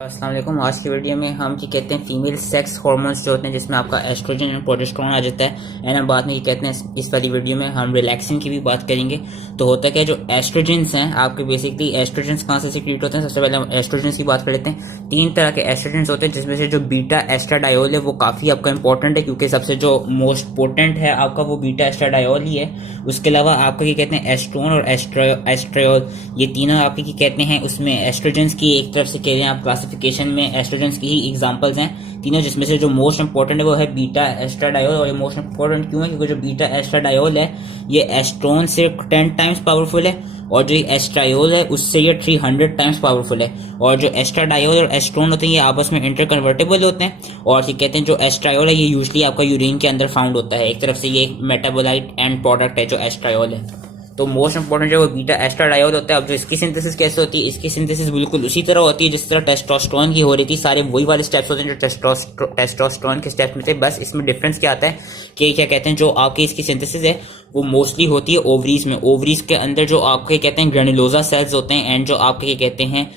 अस्सलाम वालेकुम। आज की वीडियो में हम क्या कहते हैं फीमेल सेक्स हार्मोन्स जो होते हैं जिसमें आपका एस्ट्रोजन और प्रोजेस्टेरोन आ जाता है एंड हम बाद में क्या कहते हैं इस वाली वीडियो में हम रिलैक्सिंग की भी बात करेंगे। तो होता क्या है, जो एस्ट्रोजेंस हैं आपके बेसिकली एस्ट्रोजेंस कहाँ से सिक्रीट होते हैं। सबसे पहले हम एस्ट्रोजेंस की बात कर लेते हैं। 3 तरह के एस्ट्रोजेंस होते हैं जिसमें से जो बीटा एस्ट्राडायोल है वो काफ़ी आपका इंपॉर्टेंट है क्योंकि सबसे जो मोस्ट पोटेंट है आपका वो बीटा एस्ट्राडायोल ही है। उसके अलावा आपका क्या कहते हैं एस्ट्रोन और एस्ट्रायोल, ये तीनों आपके क्या कहते हैं उसमें एस्ट्रोजेंस की एक तरफ से कह रहे हैं आप क्लासिफिकेशन में एस्ट्रोजेंस की ही एग्जांपल्स हैं तीनों, जिसमें से जो मोस्ट इंपॉर्टेंट है वो है बीटा एस्ट्राडायोल। और ये मोस्ट इंपॉर्टेंट क्यों है क्योंकि जो बीटा एस्ट्राडायोल है ये एस्ट्रोन से 10 टाइम्स पावरफुल है और जो एस्ट्रायोल है उससे ये 300 टाइम्स पावरफुल है। और जो एस्ट्राडायोल और एस्ट्रोन होते हैं ये आपस में इंटरकन्वर्टेबल होते हैं। और ये कहते हैं जो एस्ट्रायोल है ये यूजुअली आपका यूरिन के अंदर फाउंड होता है। एक तरफ से ये मेटाबोलाइट एंड प्रोडक्ट है जो एस्ट्रायोल है। तो मोस्ट इंपॉर्टेंट जो वो बीटा एस्ट्राडायोल होता है। अब जो इसकी सिंथेसिस कैसे होती है, इसकी सिंथेसिस बिल्कुल उसी तरह होती है जिस तरह टेस्टोस्टेरोन की हो रही थी। सारे वही वाले स्टेप्स होते हैं जो टेस्टोस्टेरोन के स्टेप्स में थे। बस इसमें डिफरेंस क्या आता है कि क्या कहते हैं जो आपकी इसकी सिंथेसिस है वो मोस्टली होती है ओवरीज में। ओवरीज के अंदर जो आपके कहते हैं ग्रेनुलोसा सेल्स होते हैं एंड जो आपके कहते हैं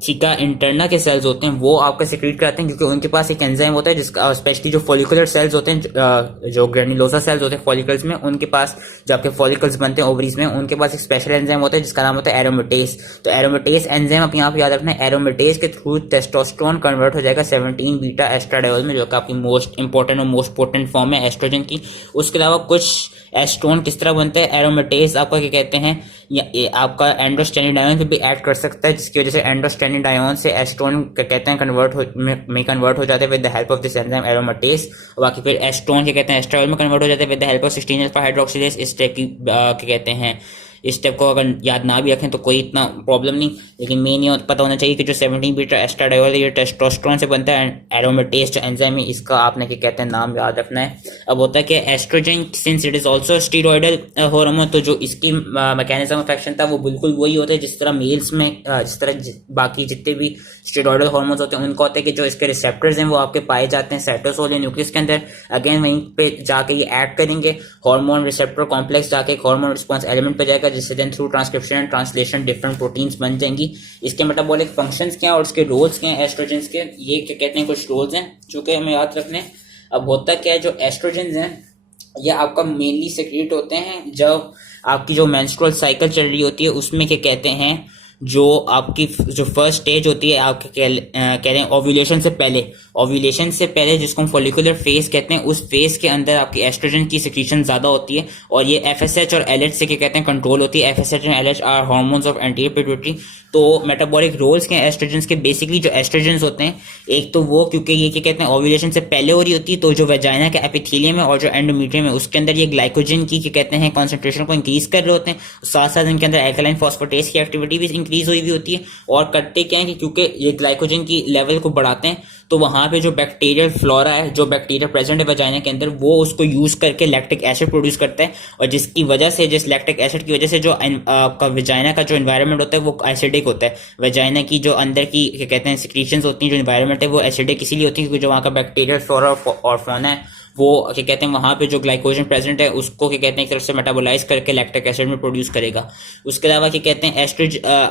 थीका इंटरना के सेल्स होते हैं वो आपका सिक्रीट कराते हैं क्योंकि उनके पास एक एंजाइम होता है जिसका स्पेशली जो फॉलिकुलर सेल्स होते हैं जो ग्रेनुलोसा सेल्स होते हैं फॉलिकल्स में, उनके पास जो आपके फॉलिकल्स बनते हैं ओवरीज में उनके पास एक स्पेशल एंजाइम होता है जिसका नाम होता है एरोमेटेस। तो एरोमेटेस एंजाइम आप यहाँ पे याद रखना है, एरोमेटेस के थ्रू टेस्टोस्टेरोन कन्वर्ट हो जाएगा 17 बीटा एस्ट्राडायोल में, जो कि आपकी मोस्ट इंपॉर्टेंट और मोस्ट पोटेंट फॉर्म है एस्ट्रोजन की। उसके अलावा कुछ एस्ट्रोन किस तरह बनते हैं, एरोमेटेस आपका क्या कहते हैं या आपका एंडोस्टेनिडायोन पे भी ऐड कर सकता है जिसकी वजह से एंडोस्टेनिडायोन से एस्ट्रोन कहते हैं कन्वर्ट हो जाते हैं with the help of this enzyme aromatase. और बाकी फिर एस्ट्रोन क्या कहते हैं एस्ट्रायोल में कन्वर्ट हो जाते हैं with the help of 16 alpha hydroxylase. इस टाइप की क्या कहते हैं इस स्टेप को अगर याद ना भी रखें तो कोई इतना प्रॉब्लम नहीं, लेकिन मेन ये पता होना चाहिए कि जो 17 बीटा एस्ट्राडायोल है ये टेस्टोस्टेरोन से बनता है। एरोमेटेस जो एंजाइम है इसका आपने क्या कहते हैं नाम याद रखना है। अब होता है कि estrogen since it is also steroidal hormone, तो जो इसकी मैकेनिज्म ऑफ एक्शन था वो बिल्कुल वही होता है जिस तरह मेल्स में जिस तरह बाकी जितने भी स्टीरॉयडल हार्मोन्स होते हैं उनका होता है कि जो इसके रिसेप्टर्स हैं वो आपके पाए जाते हैं साइटोसोल या न्यूक्लियस के अंदर। अगेन वहीं पे जाके ये ऐड करेंगे हार्मोन रिसेप्टर कॉम्प्लेक्स, जाके एक हार्मोन रिस्पॉन्स एलिमेंट पे जाएगा जिससे then through transcription and translation different proteins बन जाएंगी। इसके मेटाबॉलिक फंक्शंस क्या हैं और इसके रोल्स क्या हैं एस्ट्रोजेंस के, ये क्या कहते हैं कुछ रोल्स हैं जो कि हमें याद रखने। अब होता क्या है जो एस्ट्रोजेंस हैं ये आपका मेनली सेक्रेट होते हैं जब आपकी जो मेंस्ट्रुअल साइकिल चल रही होती है उसमें क्या कहते हैं जो आपकी जो फर्स्ट स्टेज होती है आपके कह रहे हैं ओव्यूलेशन से पहले जिसको हम फॉलिकुलर फेज कहते हैं, उस फेज के अंदर आपकी एस्ट्रोजन की सिक्रीशन ज्यादा होती है और ये एफएसएच और एलएच से क्या कहते हैं कंट्रोल होती है। FSH and LH are hormones of anterior pituitary. तो मेटाबॉलिक रोल्स के एस्ट्रोजन के बेसिकली जो एस्ट्रोजन होते हैं एक तो वो क्योंकि ये क्या कहते हैं ओव्यूलेशन से पहले हो रही होती है तो जो वेजाइना का एपिथेलियम है और जो एंडोमेट्रियम है उसके अंदर ये ग्लाइकोजन की क्या कहते हैं कॉन्सेंट्रेशन को इंक्रीज कर रहे होते हैं। साथ साथ इनके अंदर एल्कलाइन फॉस्फेटेस की एक्टिविटी भी इंक्रीज हुई भी होती है। और करते क्या है कि क्योंकि ये ग्लाइकोजन की लेवल को बढ़ाते हैं तो वहां पे जो बैक्टीरियल फ्लोरा है, जो बैक्टीरिया प्रेजेंट है वेजाइना के अंदर, वो उसको यूज करके लैक्टिक एसिड प्रोड्यूस करता है और जिसकी वजह से जिस लैक्टिक एसिड की वजह से जो आपका वेजाइना का जो एनवायरनमेंट होता है वो एसिडिक होता है। वेजाइना की जो अंदर की क्या कहते हैं सिक्रीशंस होती हैं, जो एनवायरनमेंट है वो एसिडिक इसीलिए होती है क्योंकि जो वहाँ का बैक्टीरियल फ्लोरा और फौना है वो क्या कहते हैं वहां पे जो ग्लाइकोजन प्रेजेंट है उसको क्या कहते हैं एक तरफ से मेटाबोलाइज करके लैक्टिक एसिड में प्रोड्यूस करेगा। उसके अलावा क्या कहते हैं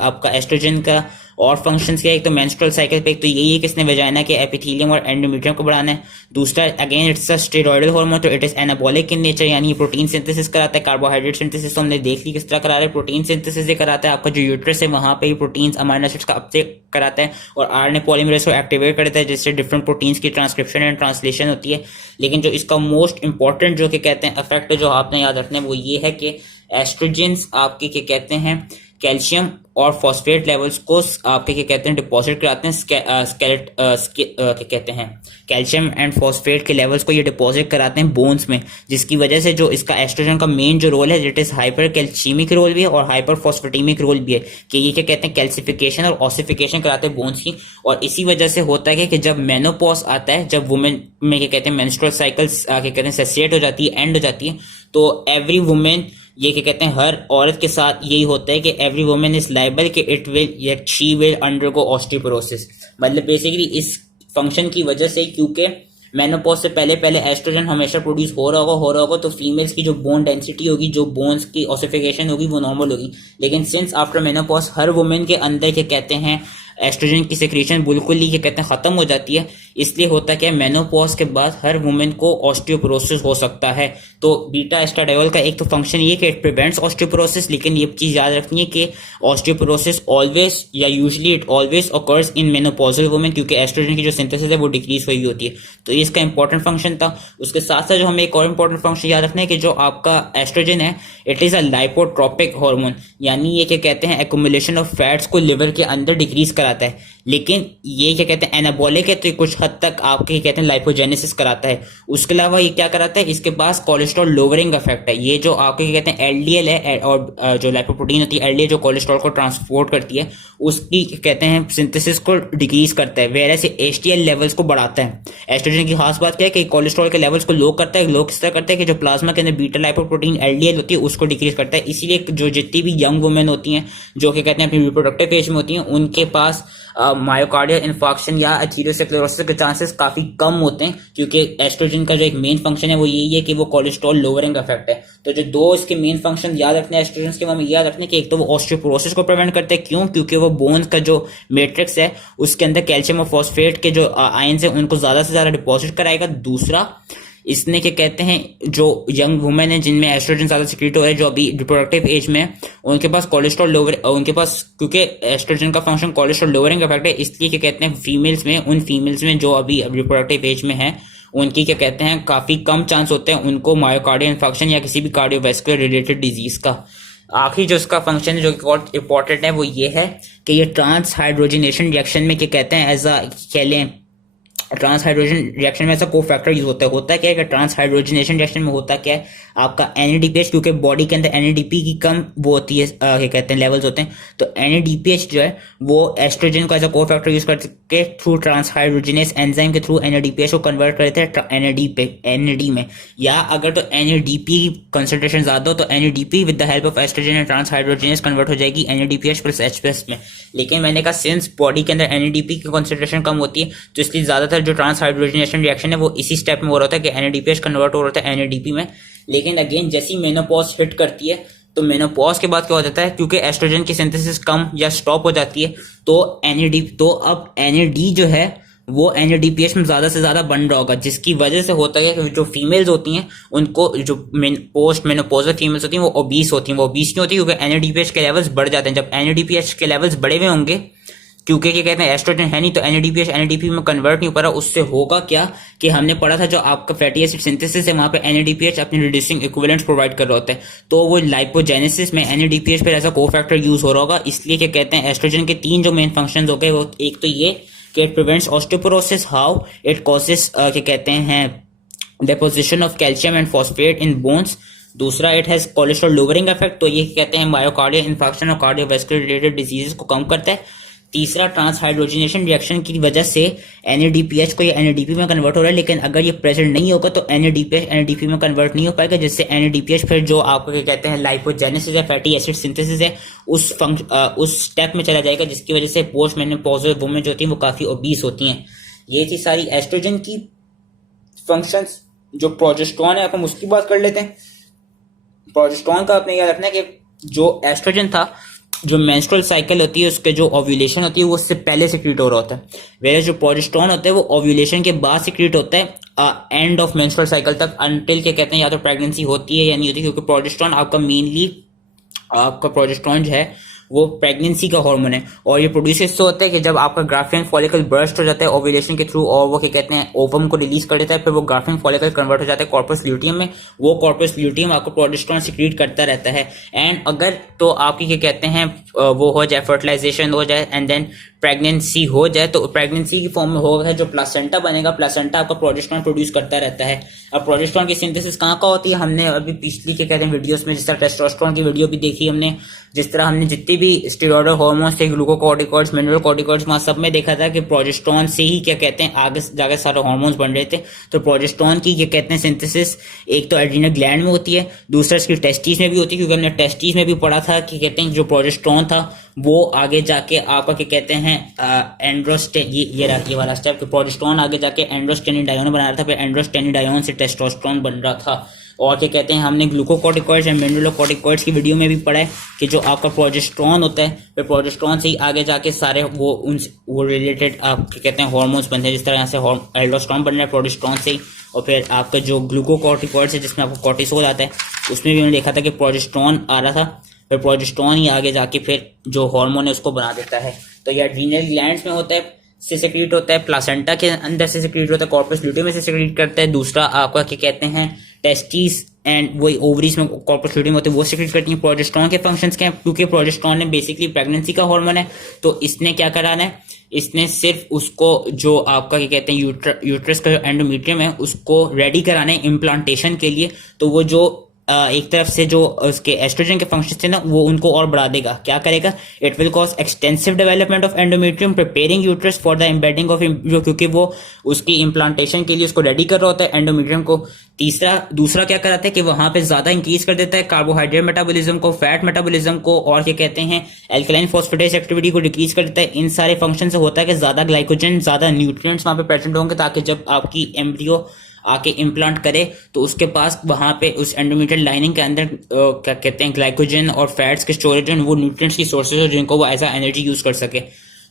आपका एस्ट्रोजन का और फंक्शंस क्या है, एक तो मेंस्ट्रुअल साइकिल पे एक तो यही है कि इसने वेजाइना के एपिथेलियम और एंडोमेट्रियम को बढ़ाना है। दूसरा again it's a steroidal hormone, तो it is anabolic in nature, यानी प्रोटीन सिंथेसिस कराता है। कार्बोहाइड्रेट सिंथेसिस तो हमने देख ली किस तरह करा रहा है, प्रोटीन सिंथेसिस ये कराता है। आपका जो यूट्रस है वहां पे प्रोटीन्स अमाइनो एसिड्स का अपटेक कराता है और आरएनए पॉलीमरेज को एक्टिवेट करता है जिससे डिफरेंट प्रोटीन्स की ट्रांसक्रिप्शन एंड ट्रांसलेशन होती है। लेकिन जो इसका मोस्ट इंपॉर्टेंट जो क्या कहते हैं इफेक्ट जो आपने याद रखना है वो ये है कि एस्ट्रोजेंस आपके क्या कहते हैं कैल्शियम और फॉस्फेट लेवल्स को आपके क्या कहते हैं डिपॉजिट कराते हैं क्या कहते हैं कैल्शियम एंड फॉस्फेट के लेवल्स को ये डिपॉजिट कराते हैं बोन्स में, जिसकी वजह से जो इसका एस्ट्रोजन का मेन जो रोल है इट इज हाइपर कैल्शियमिक रोल भी है और हाइपर फॉस्फेटिमिक रोल भी है कि ये क्या कहते हैं कैल्सिफिकेशन और ऑसिफिकेशन कराते हैं बोन्स की। और इसी वजह से होता है कि जब मेनोपॉज आता है, जब वुमेन में क्या कहते हैं मेंस्ट्रुअल साइकिल्स क्या कहते हैं सेसेट हो जाती है, एंड हो जाती है, तो एवरी वुमेन ये क्या कहते हैं हर औरत के साथ यही होता है कि एवरी वुमेन इज लाइबल कि इट विल या शी विल अंडरगो ऑस्टियोपोरोसिस। मतलब बेसिकली इस फंक्शन की वजह से क्योंकि मेनोपॉज से पहले एस्ट्रोजन हमेशा प्रोड्यूस हो रहा होगा तो फीमेल्स की जो बोन डेंसिटी होगी, जो बोन्स की ऑसिफिकेशन होगी वो नॉर्मल होगी। लेकिन सिंस आफ्टर मेनोपॉज हर वुमेन के अंदर क्या कहते हैं एस्ट्रोजन की सिक्रीशन बिल्कुल ही कहते हैं खत्म हो जाती है। इसलिए होता क्या है, मेनोपॉज के बाद हर वुमेन को ऑस्टियोपोरोसिस हो सकता है। तो बीटा एस्ट्राडायोल का एक तो फंक्शन ये कि इट प्रिवेंट्स ऑस्टियोपोरोसिस, लेकिन ये चीज याद रखनी है कि ऑस्टियोपोरोसिस ऑलवेज या usually it always occurs in menopausal women, क्योंकि एस्ट्रोजन की जो सिंथेसिस है वो डिक्रीज हुई होती है। तो ये इसका इंपॉर्टेंट फंक्शन था। उसके साथ साथ जो हमें एक और इंपॉर्टेंट फंक्शन याद रखना है कि जो आपका एस्ट्रोजन है इट इज अ लाइपोट्रोपिक हार्मोन, यानी ये क्या कहते हैं एक्युमुलेशन ऑफ फैट्स को लिवर के अंदर डिक्रीज कराता है। लेकिन ये क्या कहते हैं एनाबॉलिक है, तो कुछ हद तक आपके कहते हैं लाइपोजेनेसिस कराता है। उसके अलावा ये क्या कराता है, इसके पास कोलेस्ट्रॉल लोअरिंग इफेक्ट है। ये जो आपके कहते हैं एलडीएल है और जो लाइपोप्रोटीन होती है एलडीएल जो कोलेस्ट्रॉल को ट्रांसपोर्ट करती है उसकी कहते हैं सिंथेसिस को डिक्रीज करता है, वेरएस एचडीएल लेवल्स को बढ़ाता है। एस्ट्रोजन की खास बात क्या है कि कोलेस्ट्रॉल के लेवल्स को लो करता है। लो किस तरह करता है कि जो प्लाज्मा के अंदर बीटा लाइपोप्रोटीन एलडीएल होती है उसको डिक्रीज करता है। इसीलिए जो जितनी भी यंग वुमेन होती हैं जो कि कहते हैं अपनी रिप्रोडक्टिव एज में होती हैं उनके पास मायोकार्डियल इन्फार्क्शन या एथेरोस्क्लेरोसिस के चांसेस काफी कम होते हैं, क्योंकि एस्ट्रोजन का जो एक मेन फंक्शन है वो यही है कि वो कोलेस्ट्रॉल लोअरिंग इफेक्ट है। तो जो दो इसके मेन फंक्शन याद रखने हैं एस्ट्रोजन के, हमें याद रखने कि एक तो वो ऑस्टियोपोरोसिस को प्रिवेंट करते हैं। क्यों? क्योंकि वो बोन्स का जो मैट्रिक्स है उसके अंदर कैल्शियम और फॉस्फेट के जो आयंस है उनको ज्यादा से ज्यादा डिपॉजिट कराएगा। दूसरा, इसने क्या कहते हैं जो यंग वुमेन है जिनमें एस्ट्रोजन ज्यादा सिक्रीट हो है, जो अभी रिप्रोडक्टिव एज में उनके पास कोलेस्ट्रॉल लोअर, उनके पास क्योंकि एस्ट्रोजन का फंक्शन कोलेस्ट्रॉल लोअरिंग इफेक्ट है, इसलिए क्या कहते हैं फीमेल्स में, उन फीमेल्स में जो अभी रिप्रोडक्टिव एज में है उनकी क्या कहते हैं काफी कम चांस होते हैं उनको मायोकार्डियल इन्फेक्शन या किसी भी कार्डियोवैस्कुलर रिलेटेड डिजीज का। आखिरी जो इसका फंक्शन है जो कि इंपॉर्टेंट है वो ये है कि ये ट्रांस हाइड्रोजनेशन रिएक्शन में क्या कहते हैं एज अ कह लें ट्रांस हाइड्रोजन रिएक्शन में ऐसा को फैक्टर यूज होता है क्या है कि ट्रांस हाइड्रोजनेशन रिएक्शन में होता क्या है आपका एनएडीपीएच, क्योंकि बॉडी के अंदर एनएडीपी की कम वो होती है क्या कहते हैं लेवल्स होते हैं, तो एनएडीपीएच जो है वो एस्ट्रोजन का एज अ को फैक्टर यूज करके थ्रू ट्रांस हाइड्रोजनेस एंजाइम के थ्रू एनएडीपीएच को कन्वर्ट करते हैं एनएडी में। या अगर तो एनएडीपी की कंसंट्रेशन ज्यादा हो तो NADP with the help of estrogen and transhydrogenase convert हो जाएगी एनएडीपीएच प्लस एचपीएस में। लेकिन मैंने कहा सिंस बॉडी के अंदर एनएडीपी की कंसंट्रेशन कम होती है तो इसलिए ज्यादातर जो ट्रांस हाइड्रोजनेशन रिएक्शन है वो इसी स्टेप में हो रहा था कि एनएडीपीएच कन्वर्ट हो रहा था एनएडीपी में। लेकिन अगेन जैसी मेनोपॉज हिट करती है तो मेनोपॉज के बाद क्या हो जाता है, क्योंकि एस्ट्रोजन की सिंथेसिस कम या स्टॉप हो जाती है तो अब एनएडी जो है वो एनएडीपीएच में ज्यादा से ज्यादा बन रहा होगा, जिसकी वजह से होता है कि जो फीमेल्स होती हैं उनको जो पोस्ट मेनोपॉजल फीमेल्स होती हैं वो ओबीस होती हैं। वो ओबीस क्यों होती है? क्योंकि एनएडीपीएच के लेवल्स बढ़ जाते हैं। जब एनएडीपीएच के लेवल्स बढ़े हुए होंगे, क्योंकि क्या कहते हैं एस्ट्रोजन है नहीं तो एनएडीपीएच एनएडीपी में कन्वर्ट नहीं हो पा रहा, उससे होगा क्या कि हमने पढ़ा था जो आपका फैटी एसिड सिंथेसिस है वहां पे एनएडीपीएच अपनी रिड्यूसिंग इक्विवेलेंट्स प्रोवाइड कर रहा होता है, तो वो लाइपोजेनेसिस में एनएडीपीएच पर ऐसा को फैक्टर यूज हो रहा होगा। इसलिए क्या कहते हैं एस्ट्रोजन के तीन जो मेन फंक्शन हो गए वो एक तो ये कि it prevents osteoporosis, how it causes क्या कहते हैं deposition of calcium and phosphate in bones. दूसरा, it has cholesterol lowering effect, तो ये कहते हैं मायोकार्डियल इन्फेक्शन और कार्डियोवैस्कुलर रिलेटेड डिजीजेस को कम करता है। तीसरा, ट्रांस हाइड्रोजनेशन रिएक्शन की वजह से एनएडीपीएच को ये एनएडीपी में कन्वर्ट हो रहा है, लेकिन अगर ये प्रेजेंट नहीं होगा तो एनएडीपीएच एनएडीपी में कन्वर्ट नहीं हो पाएगा, जिससे एनएडीपीएच फिर जो आपको क्या कहते हैं लाइपोजेनेसिस है फैटी एसिड सिंथेसिस है उस स्टेप में चला जाएगा, जिसकी वजह से पोस्ट मेनोपॉजल वुमेन जो होती हैं वो काफी ओबीस होती हैं। ये थी सारी एस्ट्रोजन की फंक्शंस। जो प्रोजेस्टेरॉन है हम उसकी बात कर लेते हैं। प्रोजेस्टेरॉन का आपने याद रखना है कि जो एस्ट्रोजन था जो मेंस्ट्रुअल साइकिल होती है उसके जो ओव्यूलेशन होती है वो उससे पहले सिक्रीट हो रहा होता है, वेयर जो प्रोजेस्टेरॉन होता है वो ओव्यूलेशन के बाद सिक्रीट होता है एंड ऑफ मेंस्ट्रुअल साइकिल तक, अनटिल के कहते हैं या तो प्रेगनेंसी होती है या नहीं होती, क्योंकि प्रोजेस्टेरॉन आपका मेनली आपका प्रोजेस्टेरॉन जो है वो प्रेगनेंसी का हार्मोन है और ये प्रोड्यूस इससे होता है कि जब आपका ग्राफियन फॉलिकल बर्स्ट हो जाता है ओव्यूलेशन के थ्रू और वो क्या कहते हैं ओवम को रिलीज कर देता है, फिर वो ग्राफियन फॉलिकल कन्वर्ट हो जाता है कॉर्पस ल्यूटियम में। वो कॉर्पस ल्यूटियम आपको प्रोजेस्टेरॉन सिक्रीट करता रहता है एंड अगर तो आपकी क्या कहते हैं वो हो जाए फर्टिलाइजेशन हो जाए एंड देन प्रेगनेंसी हो जाए तो प्रेगनेंसी की फॉर्म में होगा जो प्लासेंटा बनेगा, प्लासेंटा आपका प्रोजेस्टेरॉन प्रोड्यूस करता रहता है। अब प्रोजेस्टेरॉन की सिंथेसिस कहाँ का होती है? हमने अभी पिछली क्या कहते हैं वीडियोस में जिस तरह टेस्टोस्टेरोन की वीडियो भी देखी हमने, जिस तरह हमने जितनी भी स्टेरॉयडल हार्मोन्स थे ग्लूकोकॉर्टिकॉइड्स मिनरल कॉर्टिकॉइड्स वहां सब में देखा था कि प्रोजेस्टेरॉन से ही क्या कहते हैं आगे जाकर सारे हार्मोन्स बन रहे थे। तो प्रोजेस्टेरॉन की क्या कहते हैं सिंथेसिस एक तो एड्रीनल ग्लैंड में होती है, दूसरा इसकी टेस्टिस में भी होती है, क्योंकि हमने टेस्टिस में भी पढ़ा था कि कहते हैं जो प्रोजेस्टेरॉन था वो आगे जाके आपका क्या कहते हैं एंड्रोस्टेन ये वाला स्टेप कि प्रोजेस्टेरॉन आगे जाके एंड्रोस्टेनिडायोन बना रहा था, फिर एंड्रोस्टेनिडायोन से टेस्टोस्टेरोन बन रहा था। और क्या कहते हैं, हमने ग्लूकोकॉर्टिकॉइड्स एंड मिनरलोकॉर्टिकॉइड्स की वीडियो में भी पढ़ा है कि जो आपका प्रोजेस्टेरॉन होता है, फिर प्रोजेस्टेरॉन से ही आगे जाके सारे वो रिलेटेड आप क्या कहते हैं हार्मोन्स बनते हैं, जिस तरह से एल्डोस्टेरोन बन रहा है प्रोजेस्टेरॉन से ही। और फिर आपका जो ग्लूकोकॉर्टिकॉइड्स है जिसमें आपको कॉर्टिसोल आता है, उसमें भी हमने देखा था कि प्रोजेस्टेरॉन आ रहा था, फिर प्रोजेस्टेरॉन ही आगे जाके फिर जो हार्मोन है उसको बना देता है। तो ये एड्रीनल ग्लैंड्स में होता है, से सेक्रेट होता है, प्लासेंटा के अंदर से सेक्रेट होता है, कॉर्पस ल्यूटियम में से सेक्रेट करता है। दूसरा आपका क्या कहते हैं टेस्टिस एंड वही ओवरीज में कॉर्पस ल्यूटियम होते हैं, वो सेक्रेट करती हैं। प्रोजेस्टेरॉन के फंक्शंस क्या हैं, क्योंकि प्रोजेस्टेरॉन ने बेसिकली प्रेगनेंसी का हार्मोन है, तो इसने क्या कराना है, इसने सिर्फ उसको जो आपका क्या कहते हैं यूट्रस का जो एंडोमेट्रियम है उसको रेडी कराना है इम्प्लांटेशन के लिए। तो वो जो एक तरफ से जो उसके एस्ट्रोजन के फंक्शन थे ना, वो उनको और बढ़ा देगा। क्या करेगा, it will cause extensive development of endometrium preparing uterus for the embedding of, क्योंकि वो उसकी इम्प्लांटेशन के लिए उसको रेडी कर रहा होता है एंडोमेट्रियम को। दूसरा क्या कराता है कि वहां पे ज्यादा इंक्रीज कर देता है कार्बोहाइड्रेट मेटाबॉलिज्म को, फैट मेटाबॉलिज्म को, और क्या कहते हैं एल्कलाइन फॉस्फेटेज एक्टिविटी को डिक्रीज कर देता है। इन सारे फंक्शन से होता है कि ज्यादा ग्लाइकोजन, ज्यादा न्यूट्रिएंट्स वहां पे प्रेजेंट होंगे, ताकि जब आपकी एम्ब्रियो आके इम्प्लांट करे तो उसके पास वहां पे उस एंडोमेट्रियल लाइनिंग के अंदर क्या कहते हैं ग्लाइकोजन और फैट्स के स्टोरेज, वो न्यूट्रिएंट्स की सोर्सेज हो जिनको वो एज एनर्जी यूज कर सके।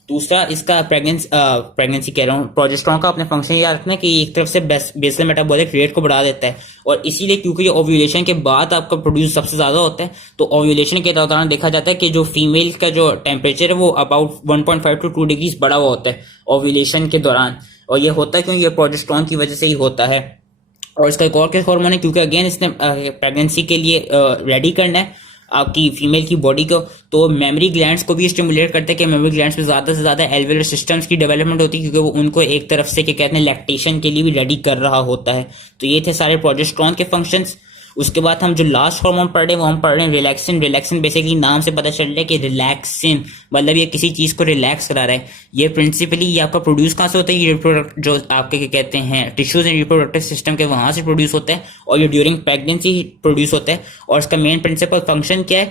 दूसरा इसका प्रेगनेंसी कह रहा हूँ, प्रोजेस्टेरॉन का अपने फंक्शन याद रखना कि एक तरफ से बेसल मेटाबॉलिक रेट को बढ़ा देता है, और इसीलिए क्योंकि ये ओव्यूलेशन के बाद आपका प्रोड्यूस सबसे ज्यादा होता है, तो ओव्यूलेशन के दौरान देखा जाता है कि जो फीमेल का जो टेम्परेचर है वो अबाउट 1.5 to 2 डिग्रीज बढ़ा हुआ होता है ओव्यूलेशन के दौरान। और ये होता है क्यों, ये प्रोजेस्टेरॉन की वजह से ही होता है। और इसका एक और क्या हार्मोन है, क्योंकि अगेन इसने प्रेगनेंसी के लिए रेडी करना है आपकी फीमेल की बॉडी को, तो मेमोरी ग्लैंड्स को भी स्टिमुलेट करते हैं कि मेमोरी ग्लैंड्स में ज्यादा से ज्यादा एल्वेलर सिस्टम्स की डेवलपमेंट होती है, क्योंकि वो उनको एक तरफ से क्या कहते हैं लैक्टेशन के लिए भी रेडी कर रहा होता है। तो ये थे सारे प्रोजेस्टेरॉन के फंक्शंस। उसके बाद हम जो लास्ट हार्मोन पढ़ रहे हैं वो हम पढ़ रहे हैं रिलैक्सिन। रिलैक्सिन बेसिकली नाम से पता चल रहा है कि रिलैक्सिन मतलब ये किसी चीज को रिलैक्स करा रहा है। ये प्रिंसिपली ये आपका प्रोड्यूस कहाँ से होता है, ये रिप्रोडक्ट जो आपके क्या कहते हैं टिश्यूज एंड रिप्रोडक्टिव सिस्टम के वहां से प्रोड्यूस होता है, और ये ड्यूरिंग प्रेगनेंसी प्रोड्यूस होता है। और इसका मेन प्रिंसिपल फंक्शन क्या है,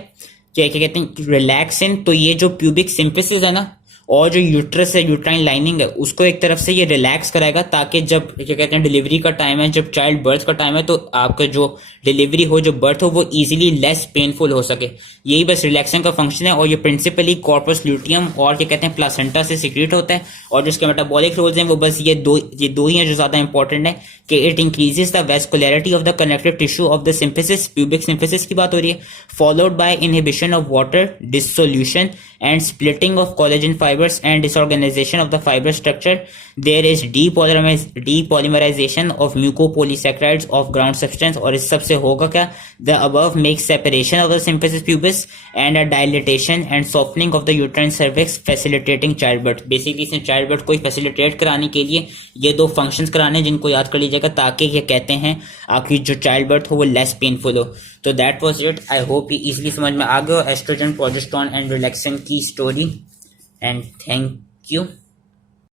क्या कहते हैं रिलैक्सिन। तो ये जो प्यूबिक सिंथेसिस है ना, और जो यूट्रस है, यूट्राइन लाइनिंग है, उसको एक तरफ से ये रिलैक्स कराएगा, ताकि जब क्या कहते हैं डिलीवरी का टाइम है, जब चाइल्ड बर्थ का टाइम है, तो आपका जो डिलीवरी हो, जो बर्थ हो, वो इजीली लेस पेनफुल हो सके। यही बस रिलैक्सन का फंक्शन है। और ये प्रिंसिपली कॉर्पस ल्यूटियम और क्या कहते हैं प्लासेंटा से सीक्रेट होता है। और जो इसके मेटाबॉलिक रोल्स हैं वो बस ये दो ही हैं जो ज्यादा इंपॉर्टेंट है, कि it increases the vascularity of the connective tissue of the synthesis, pubic synthesis की बात हो रही है, followed by inhibition of water dissolution and splitting of collagen fibers and disorganization of the fiber structure. There is depolymerization of mucopolysaccharides of ground substance, और इस सबसे होगा क्या, the above makes separation of the symphysis pubis and a dilatation and softening of the uterine cervix facilitating childbirth. Basically इसने childbirth को facilitate कराने के लिए ये दो functions कराने जिनको याद कर लीजिएगा, ताकि ये कहते हैं आपकी जो childbirth हो वो less painful हो। तो that was it. I hope ये easily समझ में आ गया एस्ट्रोजन, प्रोजेस्टेरॉन एंड रिलैक्सिन की स्टोरी, एंड थैंक यू।